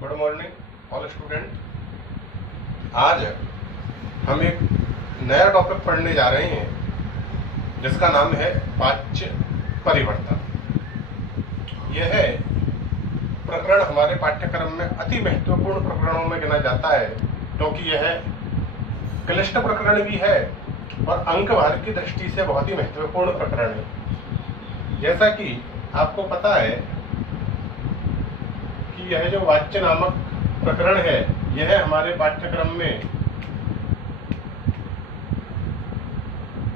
Good morning all student. आज हम एक नया टॉपिक पढ़ने जा रहे हैं जिसका नाम है वाच्य परिवर्तन। यह प्रकरण हमारे पाठ्यक्रम में अति महत्वपूर्ण प्रकरणों में गिना जाता है क्योंकि यह क्लिष्ट प्रकरण भी है और अंक भार की दृष्टि से बहुत ही महत्वपूर्ण प्रकरण है। जैसा कि आपको पता है कि यह जो वाच्य नामक प्रकरण है यह हमारे पाठ्यक्रम में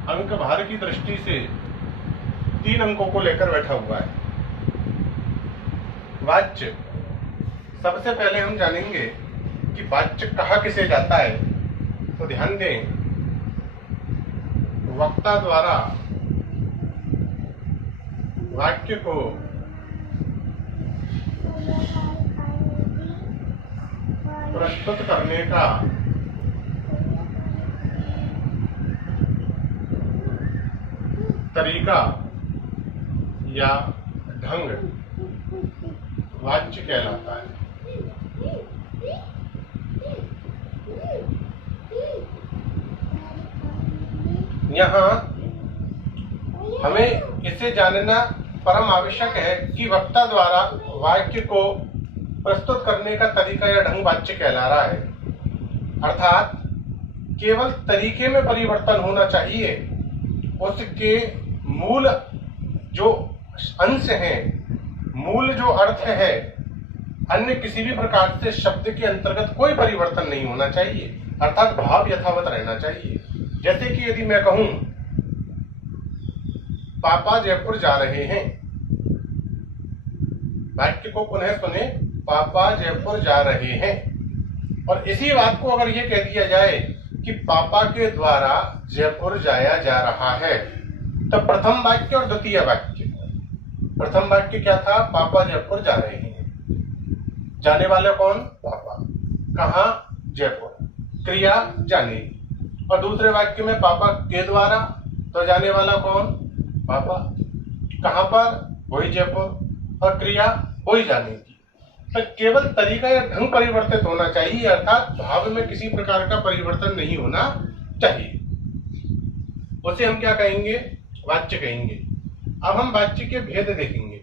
अंक भार की दृष्टि से 3 अंकों को लेकर बैठा हुआ है। वाच्य, सबसे पहले हम जानेंगे कि वाच्य कहा किसे जाता है। तो ध्यान दें, वक्ता द्वारा वाक्य को प्रस्तुत करने का तरीका या ढंग वाच्य कहलाता है। यहाँ हमें इसे जानना परम आवश्यक है कि वक्ता द्वारा वाक्य को प्रस्तुत करने का तरीका या ढंग वाच्य कहला रहा है। अर्थात केवल तरीके में परिवर्तन होना चाहिए, उसके मूल जो अंश हैं, मूल जो अर्थ है, अन्य किसी भी प्रकार से शब्द के अंतर्गत कोई परिवर्तन नहीं होना चाहिए। अर्थात भाव यथावत रहना चाहिए। जैसे कि यदि मैं कहूं पापा जयपुर जा रहे हैं, वाक्य को पुनः सुने, पापा जयपुर जा रहे हैं। और इसी बात को अगर ये कह दिया जाए कि पापा के द्वारा जयपुर जाया जा रहा है, तो प्रथम वाक्य और द्वितीय वाक्य, प्रथम वाक्य क्या था? पापा जयपुर जा रहे हैं। जाने वाले कौन? पापा। कहाँ? जयपुर। क्रिया जाने। और दूसरे वाक्य में पापा के द्वारा, तो जाने वाला कौन? पापा। कहाँ पर? वही जयपुर। और क्रिया वही जाने की। तो केवल तरीका या ढंग परिवर्तित होना चाहिए, अर्थात भाव में किसी प्रकार का परिवर्तन नहीं होना चाहिए। उसे हम क्या कहेंगे? वाच्य कहेंगे। अब हम वाच्य के भेद देखेंगे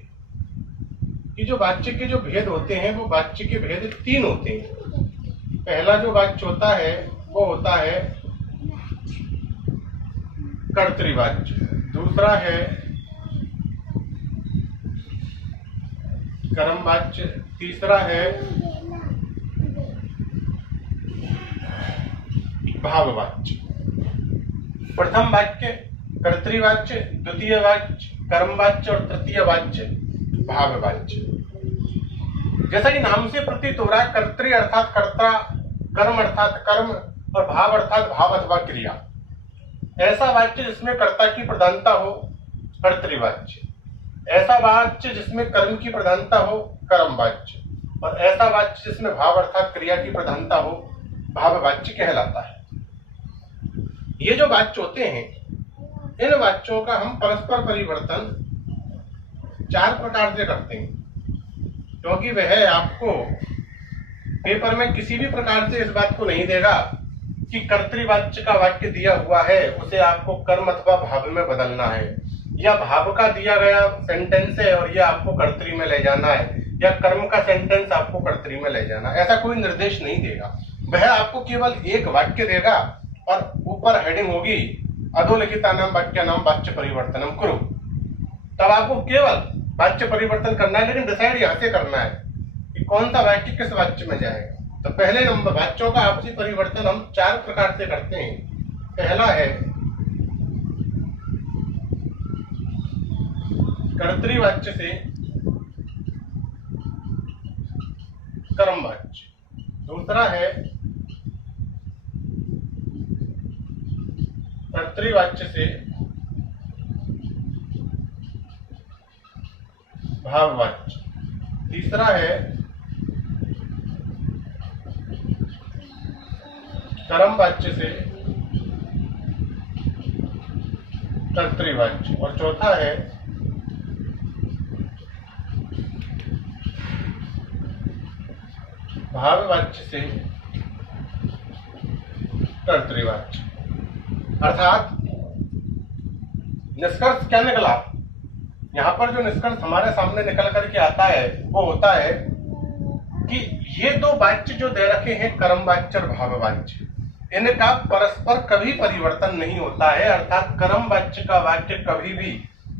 कि जो वाच्य के जो भेद होते हैं वो वाच्य के भेद 3 होते हैं। पहला जो वाच्य होता है वो होता है कर्तृवाच्य, दूसरा है कर्मवाच्य, तीसरा है भाववाच्य। प्रथम वाक्य कर्तृवाच्य, द्वितीय वाच्य कर्मवाच्य और तृतीय वाच्य भाववाच्य। जैसा कि नाम से प्रतीत हो रहा है, कर्तृ अर्थात कर्ता, कर्म अर्थात कर्म और भाव अर्थात भाव अथवा क्रिया। ऐसा वाच्य जिसमें कर्ता की प्रधानता हो, कर्तृवाच्य। ऐसा वाच्य जिसमें कर्म की प्रधानता हो, कर्मवाच्य। और ऐसा वाच्य जिसमें भाव अर्थात क्रिया की प्रधानता हो, भाववाच्य कहलाता है। ये जो वाच्य होते हैं, इन वाच्यों का हम परस्पर परिवर्तन 4 प्रकार से करते हैं, क्योंकि वह आपको पेपर में किसी भी प्रकार से इस बात को नहीं देगा कि कर्तृवाच्य का वाक्य दिया हुआ है, उसे आपको कर्म अथवा भाव में बदलना है, या भाव का दिया गया सेंटेंस है और ये आपको कर्तरी में ले जाना है, या कर्म का सेंटेंस आपको कर्तरी में ले जाना है। ऐसा कोई निर्देश नहीं देगा। वह आपको केवल एक वाक्य देगा और ऊपर हेडिंग होगी अधोलिखितानां वाक्यानां वाच्य परिवर्तनम कुरु। तब आपको केवल वाच्य परिवर्तन करना है, लेकिन डिसाइड यहां से करना है कि कौन सा वाक्य किस वाच्य में जाएगा। तो पहले नंबर वाच्यों का आपसी परिवर्तन हम 4 प्रकार से करते हैं। पहला है कर्तृवाच्य से कर्मवाच्य, दूसरा है कर्तृवाच्य से भाववाच्य, तीसरा है कर्मवाच्य से कर्तृवाच्य, और चौथा है भाववाच्य से कर्तृवाच्य। अर्थात निष्कर्ष क्या निकला? यहां पर जो निष्कर्ष हमारे सामने निकल करके आता है वो होता है कि ये दो वाच्य जो दे रखे हैं, कर्म वाच्य और भाव वाच्य, इनका परस्पर कभी परिवर्तन नहीं होता है। अर्थात कर्म वाच्य का वाक्य कभी भी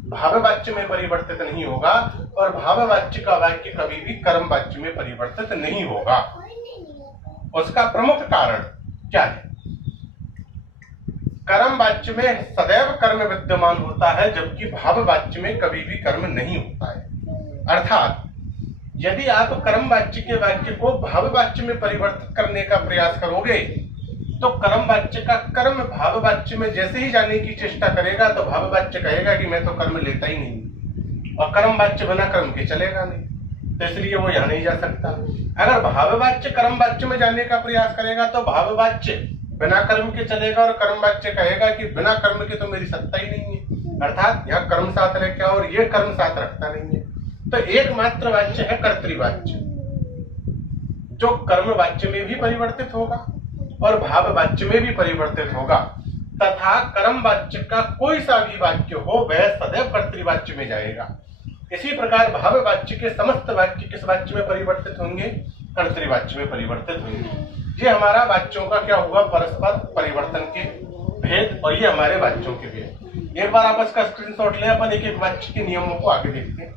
भाव वाच्य में परिवर्तित नहीं होगा और भाव वाच्य का वाक्य कभी भी कर्म वाच्य में परिवर्तित नहीं होगा। उसका प्रमुख कारण क्या है? कर्म वाच्य में सदैव कर्म विद्यमान होता है, जबकि भाव वाच्य में कभी भी कर्म नहीं होता है। अर्थात यदि आप कर्म वाच्य के वाक्य को भाव वाच्य में परिवर्तित करने का प्रयास करोगे तो कर्म वाच्य का कर्म भाव वाच्य में जैसे ही जाने की चेष्टा करेगा तो भाव वाच्य कहेगा कि मैं तो कर्म लेता ही नहीं, और कर्म वाच्य बिना कर्म के चलेगा नहीं, तो इसलिए वो यहां नहीं जा सकता। अगर भाव वाच्य कर्म वाच्य में जाने का प्रयास करेगा तो भाव वाच्य बिना कर्म के चलेगा और कर्म वाच्य कहेगा कि बिना कर्म के तो मेरी सत्ता ही नहीं है। अर्थात यहाँ कर्म साथ रह क्या और ये कर्म साथ रखता नहीं है। तो एकमात्र वाच्य है कर्तृवाच्य, जो कर्म वाच्य में भी परिवर्तित होगा और भाव वाच्य में भी परिवर्तित होगा, तथा कर्म वाच्य का कोई सा भी वाक्य हो वह सदैव कर्तृवाच्य में जाएगा। इसी प्रकार भाव वाच्य के समस्त वाक्य किस वाच्य में परिवर्तित होंगे? कर्तृवाच्य में परिवर्तित होंगे। ये हमारा वाच्यों का क्या हुआ? परस्पर परिवर्तन के भेद, और ये हमारे वाच्यों के भेद। एक बार आप इसका स्क्रीनशॉट लें, अपन एक एक वाच्य के नियमों को आगे देखते हैं।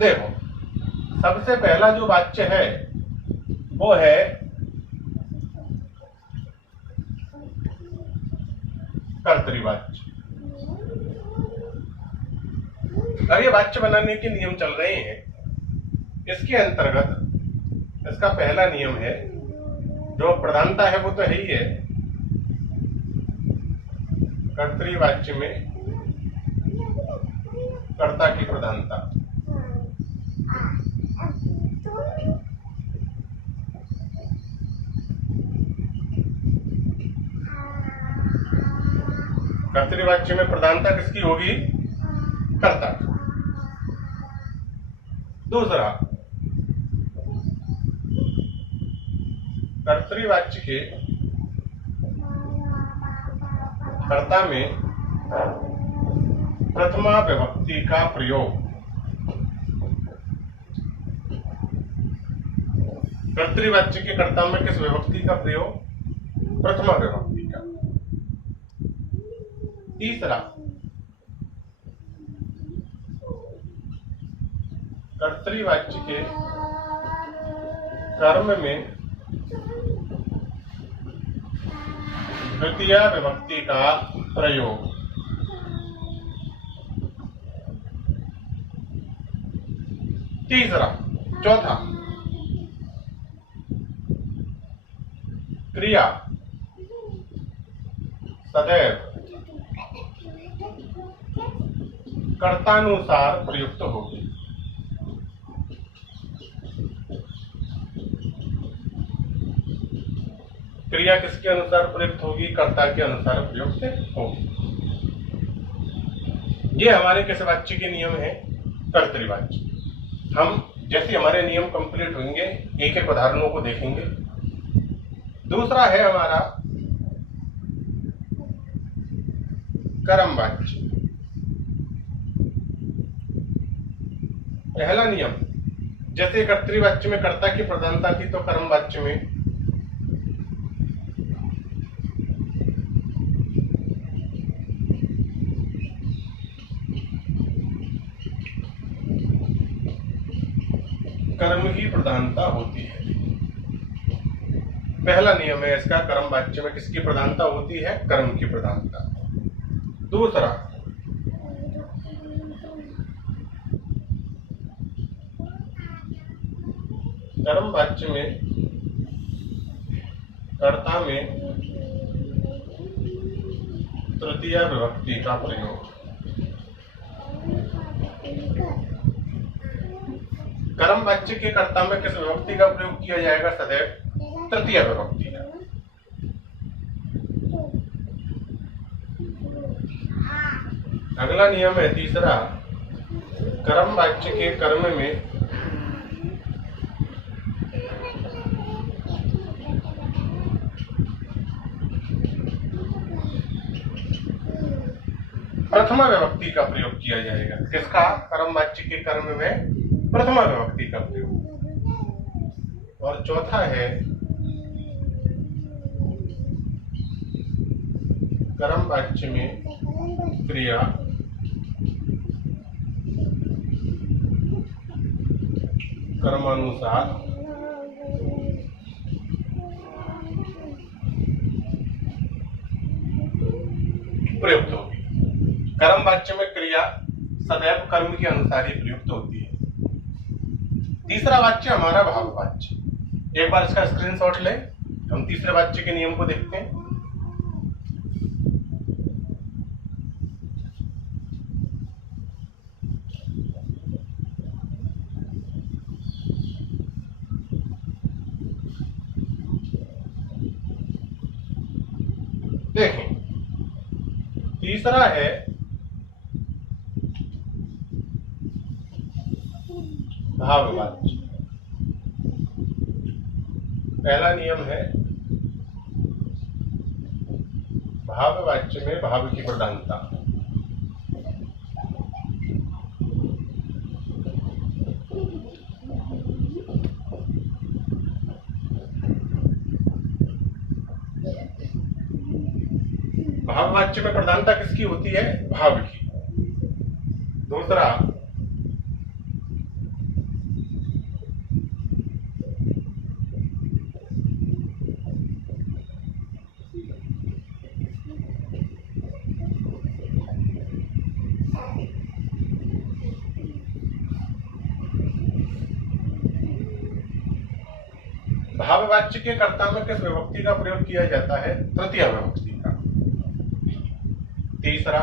देखो, सबसे पहला जो वाच्य है वो है कर्तृवाच्य। अब ये वाच्य बनाने के नियम चल रहे हैं। इसके अंतर्गत इसका पहला नियम है, जो प्रधानता है वो तो है ही है, कर्तृवाच्य में कर्ता की प्रधानता। कर्तृवाच्य में प्रधानता किसकी होगी? कर्ता। दूसरा, कर्तृवाच्य के कर्ता में प्रथमा विभक्ति का प्रयोग। कर्तृवाच्य के कर्ता में किस विभक्ति का प्रयोग? प्रथमा विभक्ति का। तीसरा, कर्तृवाच्य के कर्म में द्वितीया विभक्ति का प्रयोग। तीसरा, चौथा, क्रिया सदैव कर्तानुसार प्रयुक्त होगी। क्रिया किसके अनुसार प्रयुक्त होगी? कर्ता के अनुसार प्रयुक्त होगी। ये हमारे किस वाच्य के नियम है? कर्तृवाच्य। हम जैसे हमारे नियम कंप्लीट होंगे एक एक उदाहरणों को देखेंगे। दूसरा है हमारा कर्म वाच्य। पहला नियम, जैसे कर्तृवाच्य में कर्ता की प्रधानता थी तो कर्म वाच्य में कर्म की प्रधानता होती है। पहला नियम है इसका, कर्म वाच्य में किसकी प्रधानता होती है? कर्म की प्रधानता। दूसरा, कर्म वाच्य में कर्ता में तृतीया विभक्ति का प्रयोग। कर्म वाच्य के कर्ता में किस विभक्ति का प्रयोग किया जाएगा? सदैव तृतीय विभक्ति का। अगला नियम है तीसरा, कर्म वाच्य के कर्म में प्रथमा विभक्ति का प्रयोग किया जाएगा। किसका? कर्म वाच्य के कर्म में प्रथमा विभक्ति का प्रयोग। और चौथा है कर्म वाच्य में क्रिया कर्मानुसार प्रयुक्त होगी। कर्म वाच्य में क्रिया सदैव कर्म के अनुसार ही प्रयुक्त होती है। तीसरा वाच्य हमारा भाव वाच्य। एक बार इसका स्क्रीनशॉट लें, हम तीसरे वाच्य के नियम को देखते हैं। देखें, तीसरा है भाववाच्य। पहला नियम है भाववाच्य में भाव की प्रधानता। भाववाच्य में प्रधानता किसकी होती है? भाव की। दूसरा, भाववाच्य के कर्ता में किस विभक्ति का प्रयोग किया जाता है? तृतीय विभक्ति का। तीसरा,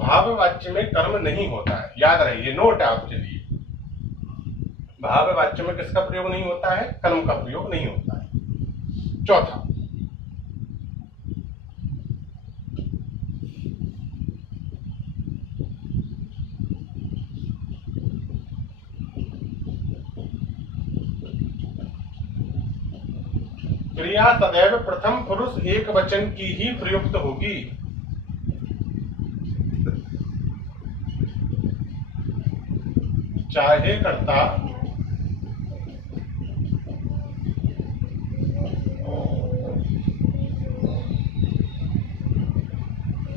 भाववाच्य में कर्म नहीं होता है। याद रहे, ये नोट है आपके लिए। भाववाच्य में किसका प्रयोग नहीं होता है? कर्म का प्रयोग नहीं होता है। चौथा, क्रिया सदैव प्रथम पुरुष एक वचन की ही प्रयुक्त होगी। चाहे कर्ता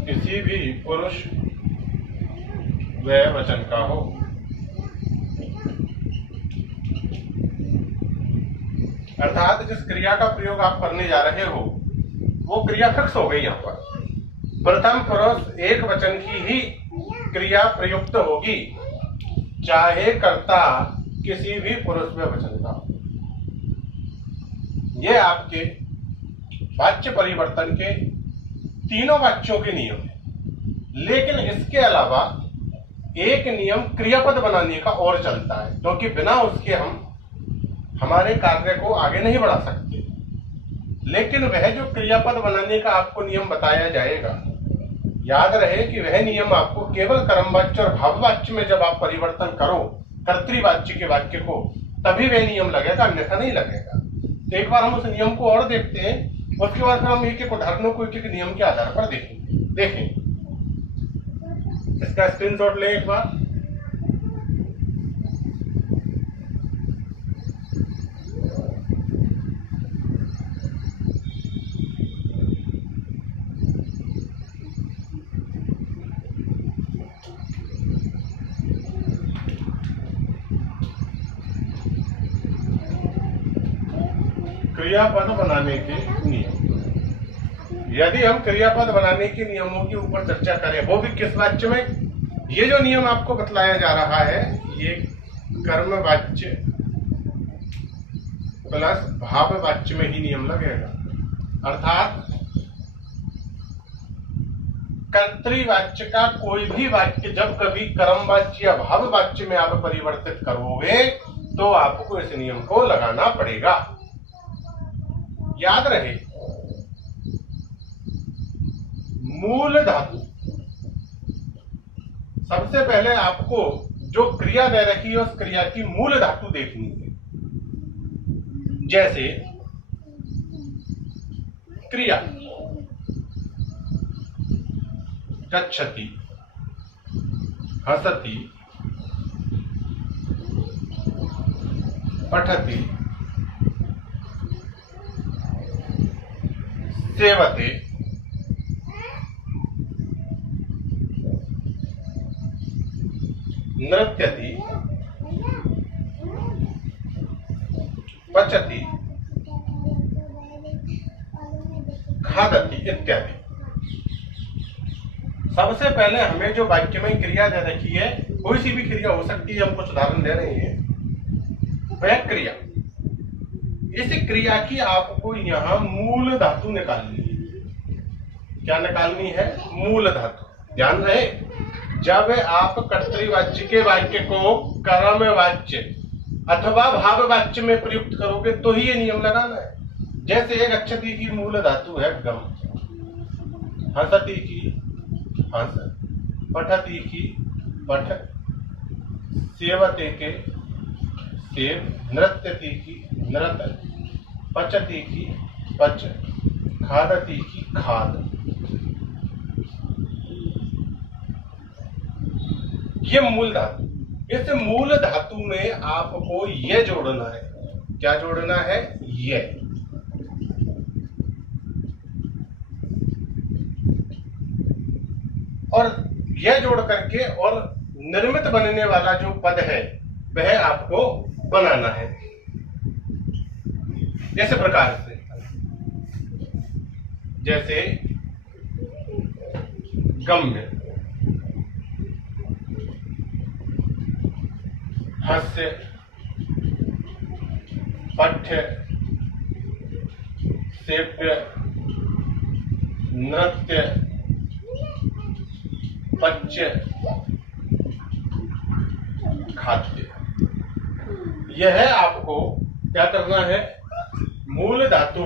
किसी भी पुरुष व वचन का हो। अर्थात जिस क्रिया का प्रयोग आप करने जा रहे हो वो क्रिया फिक्स हो गई। यहाँ पर प्रथम पुरुष एक वचन की ही क्रिया प्रयुक्त होगी, चाहे कर्ता किसी भी पुरुष में वचन का हो। ये आपके वाच्य परिवर्तन के तीनों वाच्यों के नियम है। लेकिन इसके अलावा एक नियम क्रियापद बनाने का और चलता है, क्योंकि बिना उसके हम हमारे कार्य को आगे नहीं बढ़ा सकते। लेकिन वह जो क्रियापद बनाने का आपको नियम बताया जाएगा, याद रहे कि वह नियम आपको केवल कर्मवाच्य और भाववाच्य में जब आप परिवर्तन करो कर्तृवाच्य के वाक्य को, तभी वह नियम लगेगा, अन्यथा नहीं लगेगा। तो एक बार हम उस नियम को और देखते हैं, उसके बाद फिर हम एक एक उदाहरणों को एक एक नियम के आधार पर देखेंगे। देखें, इसका स्क्रीनशॉट लें एक बार। क्रियापद बनाने के नियम। यदि हम क्रियापद बनाने के नियमों के ऊपर चर्चा करें, वो भी किस वाच्य में? ये जो नियम आपको बतलाया जा रहा है, ये कर्मवाच्य प्लस भाववाच्य में ही नियम लगेगा। अर्थात कर्तृवाच्य का कोई भी वाक्य जब कभी कर्मवाच्य या भाववाच्य में आप परिवर्तित करोगे तो आपको इस नियम को लगाना पड़ेगा। याद रहे, मूल धातु, सबसे पहले आपको जो क्रिया दे रखी है उस क्रिया की मूल धातु देखनी है। जैसे क्रिया गच्छति, हसति, पठति, सेवते, नृत्यति, पचति, खादति इत्यादि। सबसे पहले हमें जो वाक्य में क्रिया दे रखी है, कोई सी भी क्रिया हो सकती है, हम कुछ उदाहरण दे रहे हैं, वह क्रिया, इस क्रिया की आपको यहां मूल धातु निकालनी है। क्या निकालनी है? मूल धातु। ध्यान रहे, जब आप कर्तृवाच्य के वाक्य को कर्मवाच्य अथवा भाववाच्य में प्रयुक्त करोगे तो ही ये नियम लगाना है। जैसे एक गच्छति की मूल धातु है गम, हसति की हंस, पठति की पठ, सेवते के सेव, नृत्यति की नृत्य, पचति की पच, खादति की खाद। ये मूल धातु। इस मूल धातु में आपको ये जोड़ना है। क्या जोड़ना है? ये। और यह जोड़ करके और निर्मित बनने वाला जो पद है वह आपको बनाना है इस प्रकार से। जैसे गम्य, हास्य, पठ्य, सेव्य, नृत्य, पच्य, खाद्य। यह आपको क्या करना है? मूल धातु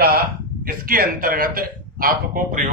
का इसके अंतर्गत आपको प्रयोग